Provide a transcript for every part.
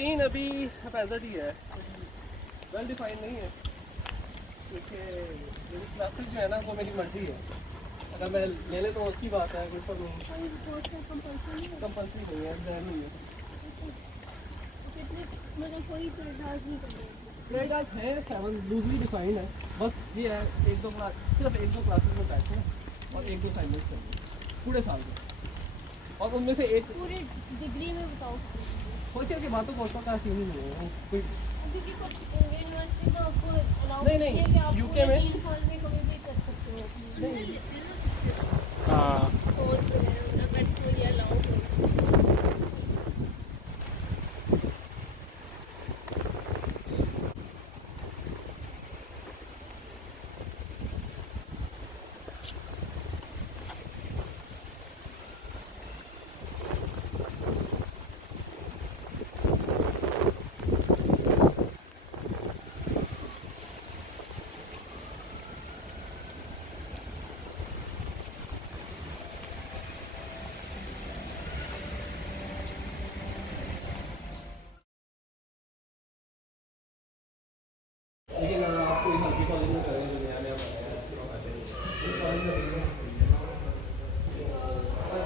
Routine अभी hazard ही है, well defined नहीं है, क्योंकि मेरी क्लासेस जो है ना वो मेरी मर्ज़ी है। अगर मैं ले ले तो अच्छी बात है, कोई प्रॉब्लम कंपल्सरी नहीं है, एग्जाम नहीं है। ग्रेड आज है 7 लूजली डिफाइंड है, बस ये है सिर्फ एक दो क्लासेस में बैठे हैं और एक दो असाइनमेंट्स करते हैं पूरे साल में, और उनमें से एक पूरे डिग्री में बताओ। सोचिए कि बातों को का सीन ही नहीं है कोई। यूनिवर्सिटी तो आपको अलाउ नहीं, है कि आप यूके में 3 साल में कभी भी कर सकते हो। नहीं, हाँ कोर्स वगैरह अगर कोई अलाउ हो। लेकिन अगर आप कोई हल्की कॉलेज में करें जो नया नया बनाया है, इस कॉलेज में देखना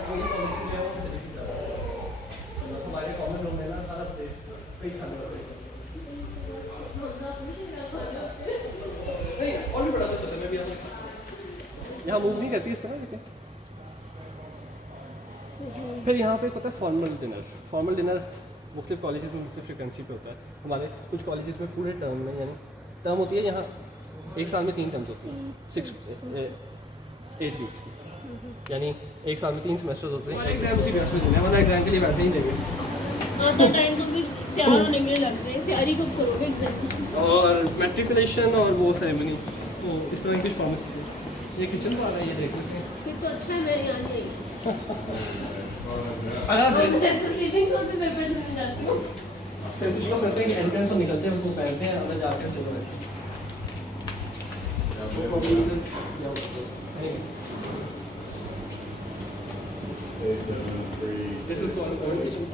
कोई कॉलेज जो है वो सिलेक्ट कर रहा है, हमारे कॉमन रूम में ना सारा पेज खाली कर देगा। नहीं और भी बड़ा कुछ होता है, मैं भी यहाँ मूव नहीं करती इस तरह, लेकिन फिर यहाँ पे होता है फॉर्मल डिनर मुख्तलिफ कॉलेजेस में मुख्तलिफ फ्रिक्वेंसी पे होता है। हमारे कुछ कॉलेजेस में पूरे टर्म में, यानी टर्म होती है यहाँ एक साल में 3 टर्म्स होती हैं 8 वीक्स की, यानी एक साल में 3 सेमेस्टर्स होते हैं। एग्जाम उसी बेस पे देना है, वरना एग्जाम के लिए बैठे ही देंगे। आधा टाइम तो भी तैयार होने में लगता है, तैयारी कब करोगे एग्जाम की? और मैट्रिकुलेशन और वो सेरेमनी, तो इस तरह की फॉर्मेट्स है। ये किचन वाला है, ये देख सकते हैं। फिर तो अच्छा है मैं यहाँ नहीं आई। अगर और मैं तो सीलिंग से भी मैं मिल जाती हूँ। फिर कुछ लोग करते हैं कि एंट्रेंस से निकलते हैं, उनको पहनते हैं, अंदर जाकर चलो बैठे। This is called orientation.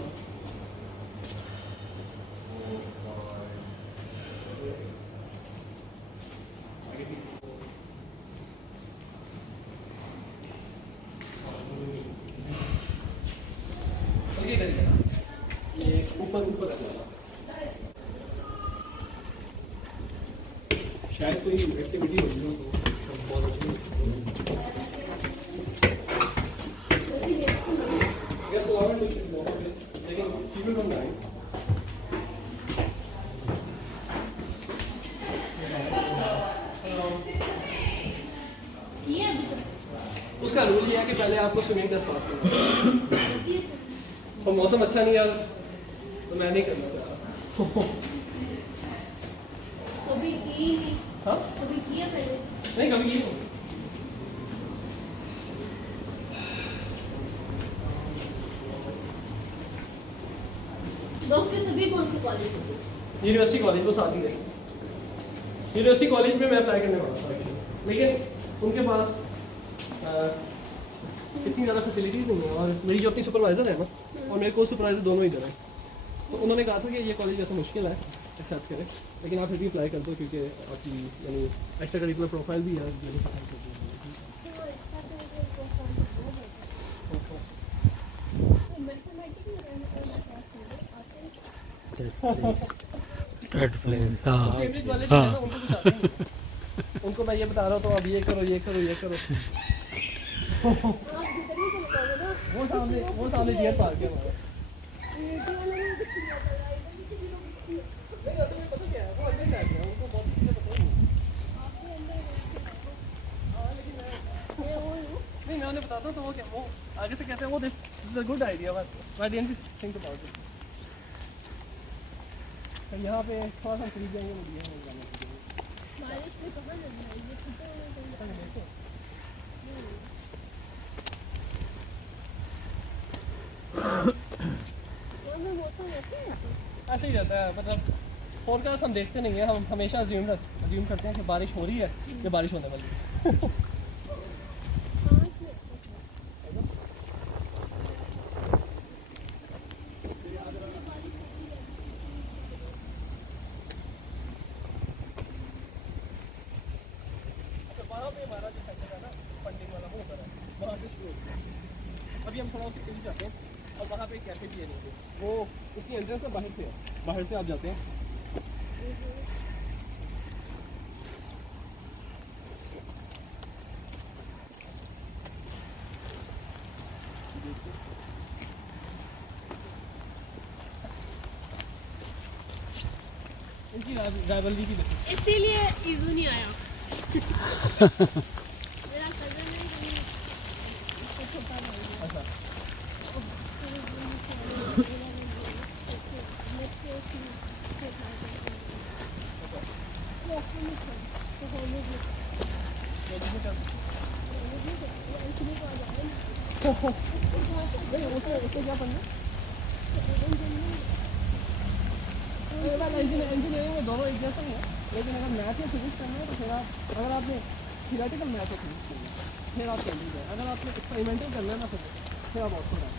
ये ऊपर शायद कोई एक्टिविटी होगी ना, तो बहुत अच्छी Yes, allowed to लेकिन people don't mind. किया अभी तक? उसका रूल ये है कि पहले आपको स्विमिंग टेस्ट पास करना है। करती है सर। और मौसम अच्छा नहीं है तो मैं नहीं करना चाह रहा। कभी की हाँ कभी किया पहले? नहीं, कभी की नहीं। डॉक्टर सभी कौन से कॉलेज होते हैं? यूनिवर्सिटी कॉलेज वो साथ ही है। यूनिवर्सिटी कॉलेज में मैं अप्लाई करने वाला था, लेकिन उनके पास इतनी ज़्यादा फैसिलिटीज़ नहीं है, और मेरी जो अपनी सुपरवाइज़र है ना और मेरे को सुपरवाइज़र दोनों इधर हैं, तो उन्होंने कहा था कि ये कॉलेज ऐसा मुश्किल है एक्सेप्ट करें, लेकिन आप फिर भी अप्लाई कर दो, क्योंकि आपकी यानी एक्स्ट्रा करिकुलर प्रोफाइल भी है। कैम्ब्रिज वाले जो है ना, उनको कुछ आता ही नहीं है। उनको मैं ये बता रहा हूँ तो अब ये करो ये करो ये करो। वो सामने डियर पार्क है हमारा। नहीं, असल में पता क्या है, वो अंदर बैठ गया, उनको बहुत चीज़ें पता ही नहीं। हाँ, लेकिन नहीं, मैं उन्हें बताता हूँ तो वो क्या, वो आगे से कहते हैं वो this is a good idea, but why didn't you think about it. तो यहाँ पे थोड़ा सा खरीद जाएंगे, वो दिया है जाने के लिए। बारिश में कहाँ लगना है? ये कितना देखो मौसम ऐसे ही है। ऐसे ही रहता है, मतलब फोरकास्ट हम देखते नहीं है, हम हमेशा अज्यूम करते हैं कि बारिश हो रही है या बारिश होने वाली है। पे एक कैफे भी है नहीं, वो उसकी एंट्रेंस ना बाहर से है, बाहर से आप जाते हैं। इनकी राइवलरी की वजह से। इसीलिए ईजू नहीं आया। मेरा कजन है उसका छोटा भाई है। अच्छा नहीं उससे क्या पढ़ना इंजीनियरिंग में दोनों एक जैसा ही है, लेकिन अगर मैथ या फिजिक्स करना है तो फिर आप, अगर आपने थियोरेटिकल मैथ या फिजिक्स करना है फिर आप कैंडिडेट है, अगर आपने एक्सपेरिमेंटल करना है ना फिर आप ऑक्सफोर्ड है,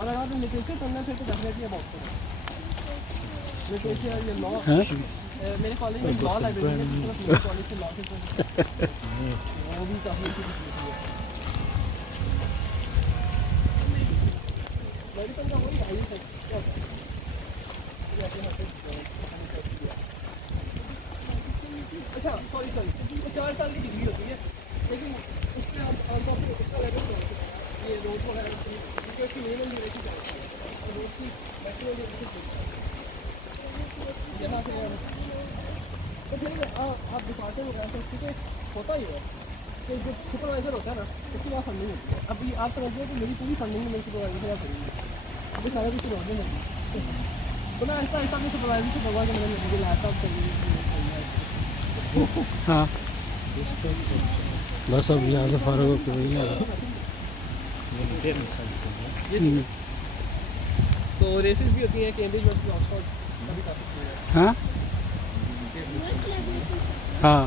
अगर आपने लिटरेचर करना है फिर तो डेफिनेटली आप ऑक्सफोर्ड है। लिटरेचर या लॉ, मेरे कॉलेज में लॉ लाइब्रेरी है, सिर्फ मेरे कॉलेज से लॉ के वो भी काफ़ी अच्छी चीज़ है। मेडिकल का वही आई है क्या होता है? अच्छा सॉरी 4 साल की डिग्री होती है, लेकिन उसमें आप आमतौर पर इसका लेवल होता है ये रोड वगैरह की मिनिमम ड्यूरेशन 4 साल है और रोड की मैक्सिमम ड्यूरेशन 6 साल यहाँ से तो फिर आप डिपार्टमेंट वगैरह से उसकी तो होता ही है, तो जो सुपरवाइजर होता है ना उसके बाद फंडिंग होती है। अभी आप समझ लो कि मेरी पूरी फंडिंग मेरे सुपरवाइजर से करेंगे, अभी सारा कुछ सुपरवाइजर होगी, तो मैं ऐसा ऐसा अपने सुपरवाइजर से बोला कि मैंने मुझे लैपटॉप चाहिए। हाँ बस अब यहाँ से फारूक होकर वही है। तो रेसेस भी होती हैं, कैम्ब्रिज वर्सेस ऑक्सफोर्ड कभी काफ़ी है। हाँ हाँ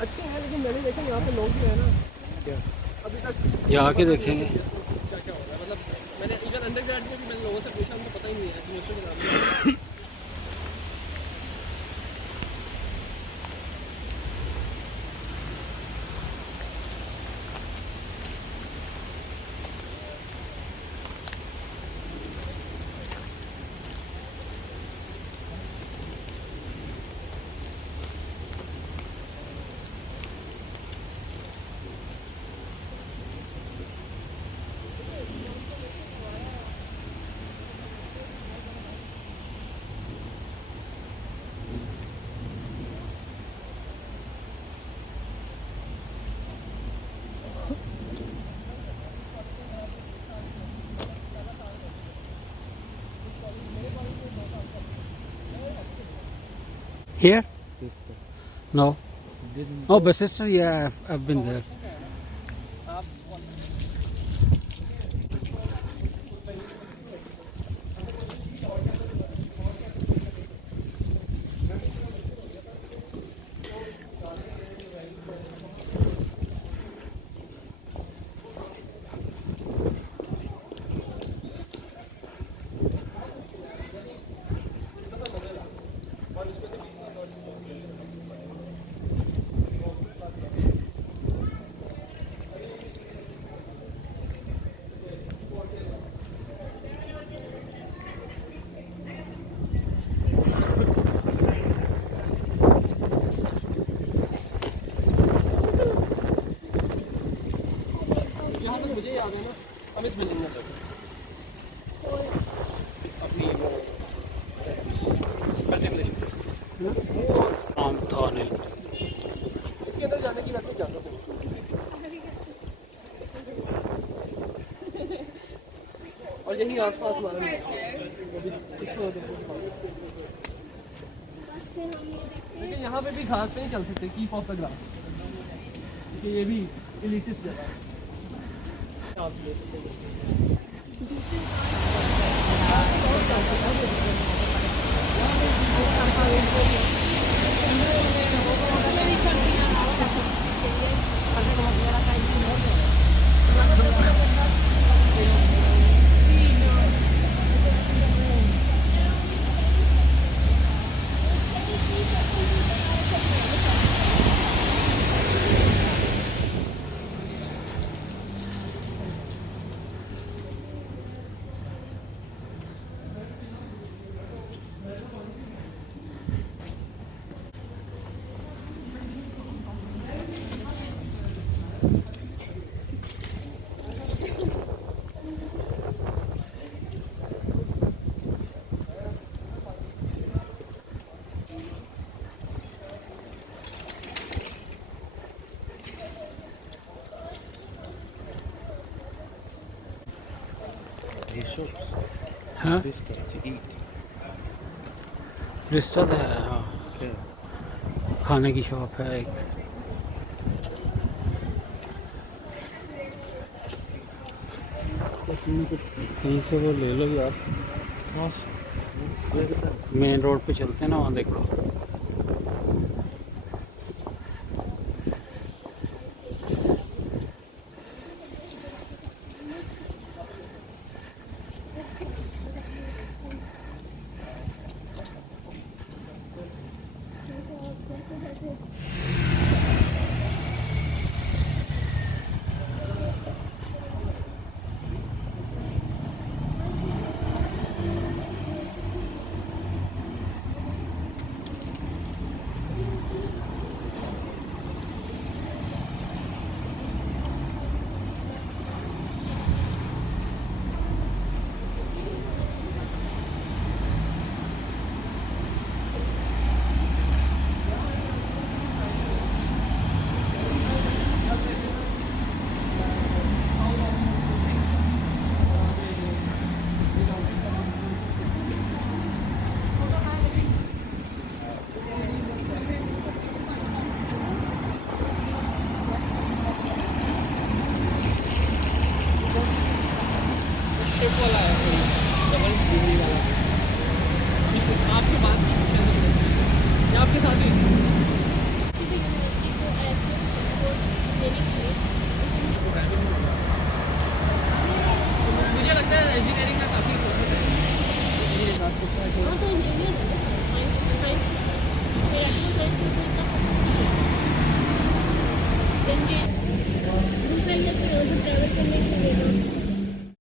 अच्छे हैं, लेकिन मैंने देखा यहाँ पे लोग जो है ना अभी तक जाके देखेंगे। क्या क्या हो रहा है, मतलब मैंने इवन अंडर ग्रेड में भी मैंने लोगों से पूछा, उनको पता ही नहीं है यूनिवर्सिटी के नाम। Here? No. Oh, Bicester, yeah, I've been there. मुझे याद है ना, हम इस बिल्डिंग में थे अपनी इसके अंदर जाने की वैसे इजाजत है। और यही आसपास हमारा वो भी लेकिन यहाँ पे भी घास पे नहीं चल सकते, कीप ऑफ द ग्रास, क्योंकि ये भी इलिटिस्ट जगह है। these shops. हाँ Vista to eat. रिश्ता तो है हाँ Yeah. खाने की शॉप है एक कहीं से वो ले लो यार Nice. Look at that. Main road पे चलते हैं ना वहाँ देखो वाला है डबल डिग्री वाला आपके बात या आपके साथ ही किसी भी यूनिवर्सिटी को कोर्स लेने के लिए मुझे लगता है इंजीनियरिंग का काफ़ी फोकस है हाँ तो इंजीनियर